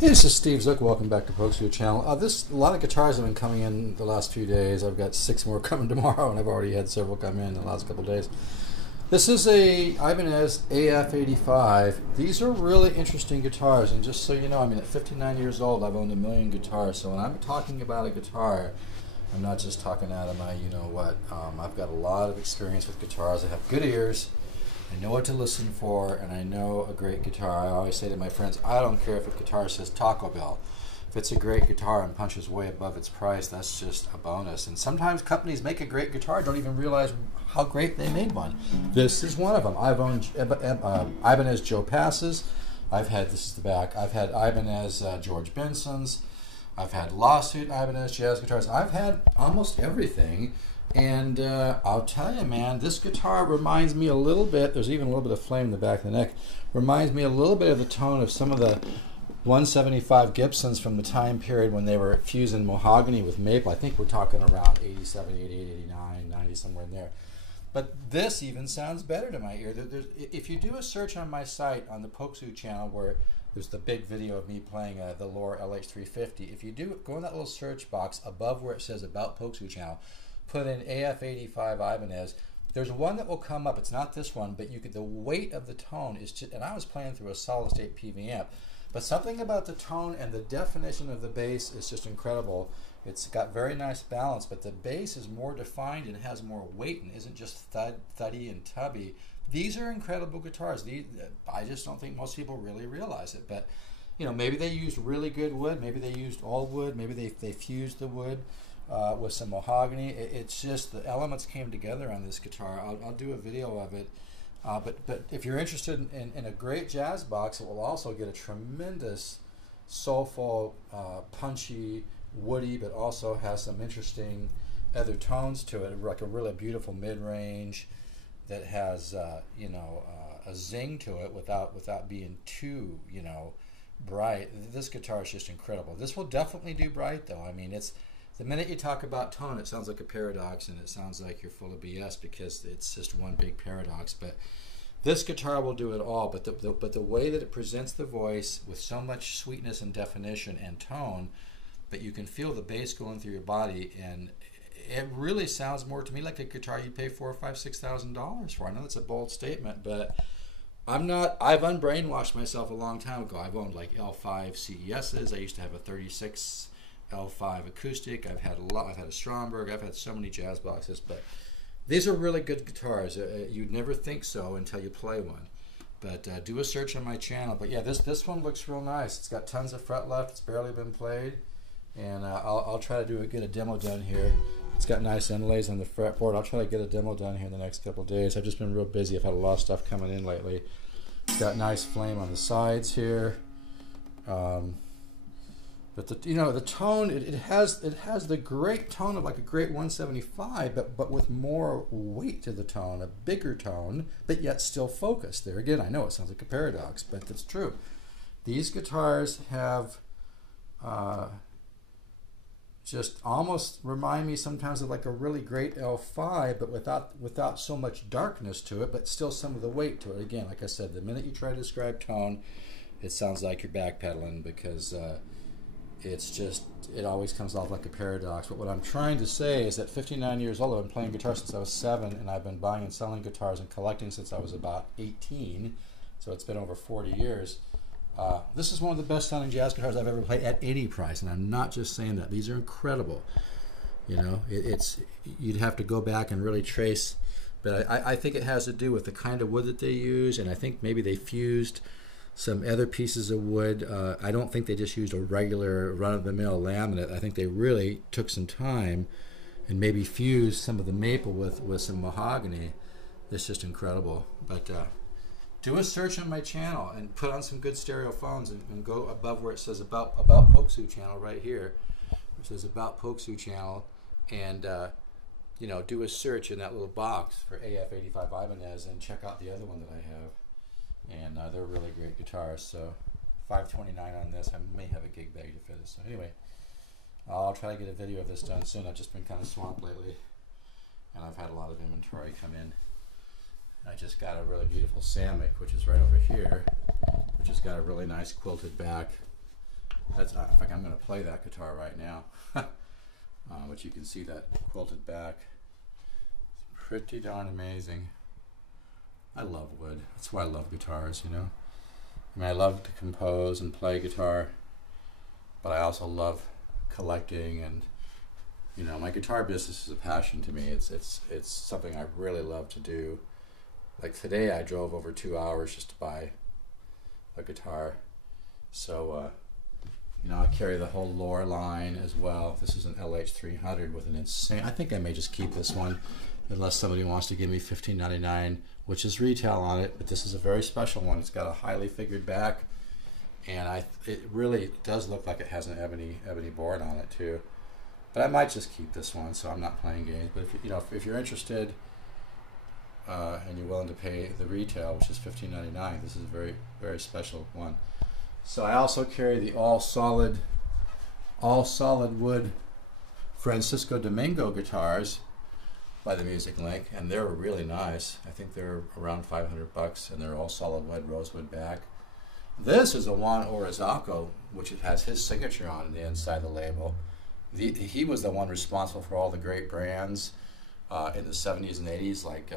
Hey, this is Steve Zook. Welcome back to Pokes channel. A lot of guitars have been coming in the last few days. I've got 6 more coming tomorrow, and I've already had several come in the last couple of days. This is a Ibanez AF-85. These are really interesting guitars, and just so you know, I mean, at 59 years old, I've owned 1,000,000 guitars. So when I'm talking about a guitar, I'm not just talking out of my you-know-what. I've got a lot of experience with guitars. I have good ears. I know what to listen for, and I know a great guitar. I always say to my friends, I don't care if a guitar says Taco Bell. If it's a great guitar and punches way above its price, that's just a bonus. And sometimes companies make a great guitar, don't even realize how great they made one. This is one of them. I've owned Ibanez Joe Passes. This is the back. I've had Ibanez George Benson's. I've had Lawsuit Ibanez jazz guitars. I've had almost everything. And I'll tell you, man, this guitar reminds me a little bit, there's even a little bit of flame in the back of the neck, reminds me a little bit of the tone of some of the 175 Gibsons from the time period when they were fusing mahogany with maple. I think we're talking around 87, 88, 89, 90, somewhere in there. But this even sounds better to my ear. If you do a search on my site, on the Pokes channel, where there's the big video of me playing the Lore LH350, if you do go in that little search box above where it says About Pokes channel, put in AF-85 Ibanez. There's one that will come up. It's not this one, but the weight of the tone is just, and I was playing through a solid state PV amp, but something about the tone and the definition of the bass is just incredible. It's got very nice balance, but the bass is more defined and has more weight and isn't just thuddy and tubby. These are incredible guitars. I just don't think most people really realize it, but maybe they used really good wood, maybe they used all wood, maybe they fused the wood with some mahogany. It's just the elements came together on this guitar. I'll do a video of it. But if you're interested in a great jazz box, it will also get a tremendous soulful, punchy, woody, but also has some interesting other tones to it, like a really beautiful mid-range that has a zing to it without being too bright. This guitar is just incredible. This will definitely do bright though. I mean, the minute you talk about tone, it sounds like a paradox, and it sounds like you're full of BS because it's just one big paradox. But this guitar will do it all. But the way that it presents the voice with so much sweetness and definition and tone, but you can feel the bass going through your body, and it really sounds more to me like a guitar you'd pay $4,000 or $5,000, $6,000 for. I know that's a bold statement, but I've unbrainwashed myself a long time ago. I've owned like L5 CESs. I used to have a 36 L5 acoustic. I've had a Stromberg. I've had so many jazz boxes, but these are really good guitars. You'd never think so until you play one. But do a search on my channel. But yeah, this one looks real nice. It's got tons of fret left. It's barely been played, and I'll try to get a demo done here. It's got nice inlays on the fretboard. I'll try to get a demo done here in the next couple of days. I've just been real busy. I've had a lot of stuff coming in lately. It's got nice flame on the sides here. But the tone, it has the great tone of like a great 175, but with more weight to the tone, a bigger tone, but yet still focused. There again, I know it sounds like a paradox, but it's true. These guitars have just almost remind me sometimes of like a really great L5, but without so much darkness to it, but still some of the weight to it. Again, like I said, the minute you try to describe tone, it sounds like you're backpedaling because it always comes off like a paradox. But what I'm trying to say is that 59 years old, I've been playing guitar since I was 7, and I've been buying and selling guitars and collecting since I was about 18, so it's been over 40 years. This is one of the best selling jazz guitars I've ever played at any price, and I'm not just saying that. These are incredible. You'd have to go back and really trace, but I think it has to do with the kind of wood that they use, and I think maybe they fused some other pieces of wood. I don't think they just used a regular run-of-the-mill laminate. I think they really took some time and maybe fused some of the maple with some mahogany. It's just incredible. But do a search on my channel and put on some good stereo phones and go above where it says About Pokes channel right here. It says About Pokes channel, and do a search in that little box for AF-85 Ibanez and check out the other one that I have. And they're really great guitars. So $529 on this. I may have a gig bag to fit it. So anyway, I'll try to get a video of this done soon. I've just been kind of swamped lately, and I've had a lot of inventory come in. I just got a really beautiful Samick, which is right over here, which has got a really nice quilted back. That's, in fact, I'm going to play that guitar right now. But you can see that quilted back. It's pretty darn amazing. I love wood. That's why I love guitars, you know. I mean, I love to compose and play guitar, but I also love collecting, and you know, my guitar business is a passion to me. It's something I really love to do. Like today, I drove over 2 hours just to buy a guitar. So, you know, I carry the whole Lore line as well. This is an LH300 with an insane. I think I may just keep this one, unless somebody wants to give me $15.99, which is retail on it. But this is a very special one. It's got a highly figured back, and it really does look like it has an ebony board on it too. But I might just keep this one, so I'm not playing games. But if you're interested and you're willing to pay the retail, which is $15.99, this is a very, very special one. So I also carry the all solid wood Francisco Domingo guitars by the Music Link, and they're really nice. I think they're around $500, and they're all solid wood, rosewood back. This is a Juan Orozco, which has his signature on the inside of the label. He was the one responsible for all the great brands in the 70s and 80s, like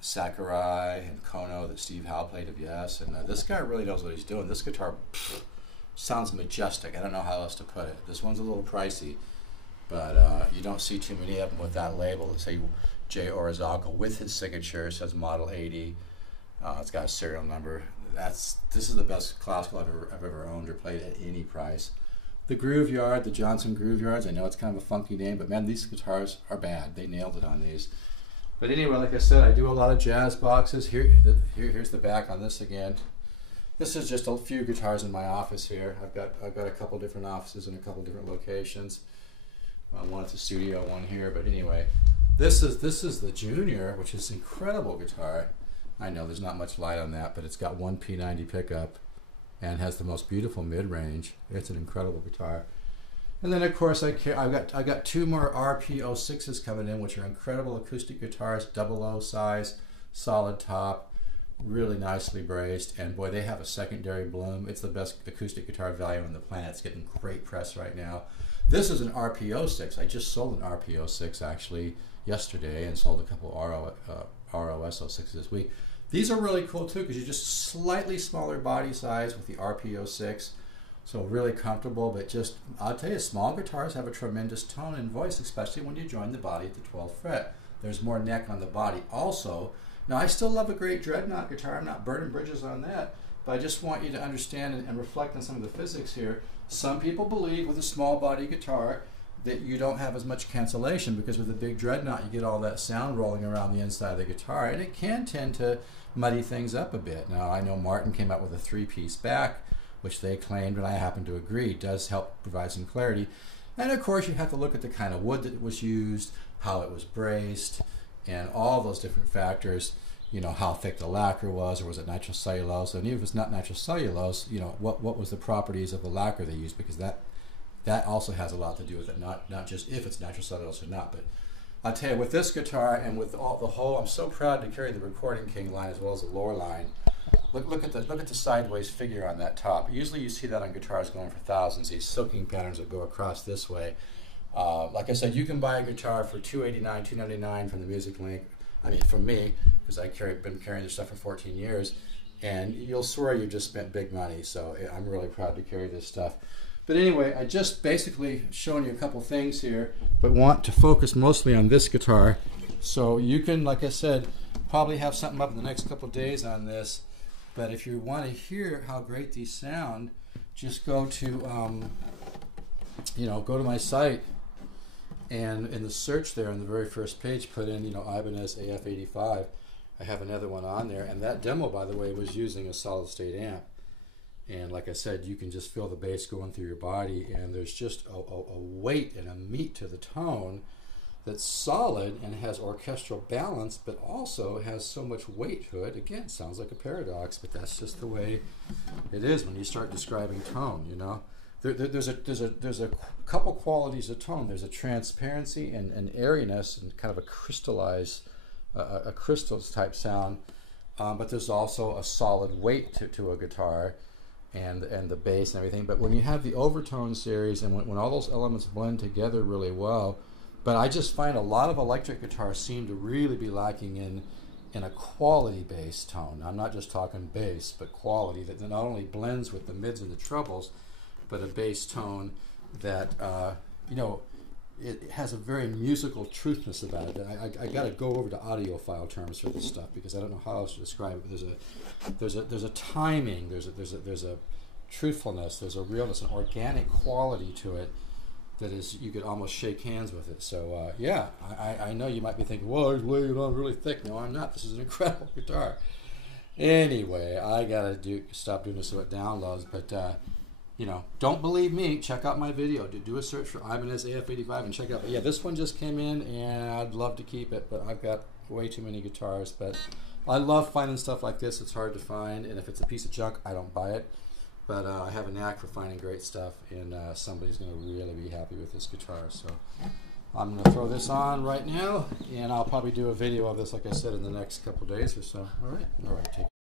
Sakurai and Kono that Steve Howe played of Yes. And this guy really knows what he's doing. This guitar sounds majestic. I don't know how else to put it. This one's a little pricey, but you don't see too many of them with that label that say J. Orozco with his signature. It says Model 80. It's got a serial number. This is the best classical I've ever owned or played at any price. The Groove Yard, the Johnson Groove Yards, I know it's kind of a funky name, but man, these guitars are bad. They nailed it on these. But anyway, like I said, I do a lot of jazz boxes. Here's the back on this again. This is just a few guitars in my office here. I've got a couple different offices in a couple different locations. One at the studio, one here. But anyway, this is the Junior, which is an incredible guitar. I know there's not much light on that, but it's got one P90 pickup and has the most beautiful mid-range. It's an incredible guitar. And then of course I've got two more RP06s coming in, which are incredible acoustic guitars, 00 size, solid top, really nicely braced, and boy, they have a secondary bloom. It's the best acoustic guitar value on the planet. It's getting great press right now. This is an RP06. I just sold an RP06 actually yesterday, and sold a couple ROS06s this week. These are really cool too, because you're just slightly smaller body size with the RP06. So really comfortable, but just, I'll tell you, small guitars have a tremendous tone and voice, especially when you join the body at the 12th fret. There's more neck on the body. Also, now I still love a great dreadnought guitar. I'm not burning bridges on that, but I just want you to understand and reflect on some of the physics here. Some people believe with a small body guitar that you don't have as much cancellation, because with a big dreadnought you get all that sound rolling around the inside of the guitar, and it can tend to muddy things up a bit. Now I know Martin came out with a 3-piece back, which they claimed, and I happen to agree, does help provide some clarity. And of course you have to look at the kind of wood that was used, how it was braced, and all those different factors. You know, how thick the lacquer was, or was it nitrocellulose? And even if it's not nitrocellulose, you know, what was the properties of the lacquer they used, because that also has a lot to do with it, not just if it's nitrocellulose or not. But I'll tell you, with this guitar and with all the whole, I'm so proud to carry the Recording King line as well as the Lore line. Look at the sideways figure on that top. Usually you see that on guitars going for thousands, these silking patterns that go across this way. Like I said, you can buy a guitar for $289, $299 from the Music Link. I mean, from me, because I've been carrying this stuff for 14 years, and you'll swear you just spent big money. So I'm really proud to carry this stuff. But anyway, I just basically shown you a couple things here, but want to focus mostly on this guitar. So you can, like I said, probably have something up in the next couple of days on this. But if you want to hear how great these sound, just go to, go to my site, and in the search there on the very first page, put in, Ibanez AF-85. I have another one on there, and that demo, by the way, was using a solid state amp. And like I said, you can just feel the bass going through your body, and there's just a weight and a meat to the tone that's solid and has orchestral balance, but also has so much weight to it. Again, sounds like a paradox, but that's just the way it is when you start describing tone. There's a couple qualities of tone. There's a transparency and airiness and kind of a crystallized, a crystals type sound, but there's also a solid weight to a guitar. and the bass and everything. But when you have the overtone series, and when all those elements blend together really well, but I just find a lot of electric guitars seem to really be lacking in a quality bass tone. I'm not just talking bass, but quality that not only blends with the mids and the trebles, but a bass tone that you know, it has a very musical truthness about it. I got to go over to audiophile terms for this stuff because I don't know how else to describe it. But there's a timing, there's a truthfulness, there's a realness, an organic quality to it that is, you could almost shake hands with it. So yeah, I know you might be thinking, well, he's laying it on really thick. No, I'm not. This is an incredible guitar. Anyway, I gotta stop doing this so it downloads. But you know, don't believe me, check out my video. Do a search for Ibanez AF-85 and check out. But yeah, this one just came in and I'd love to keep it, but I've got way too many guitars. But I love finding stuff like this. It's hard to find, and if it's a piece of junk, I don't buy it. But I have a knack for finding great stuff, and somebody's going to really be happy with this guitar. So I'm going to throw this on right now, and I'll probably do a video of this, like I said, in the next couple days or so. All right, take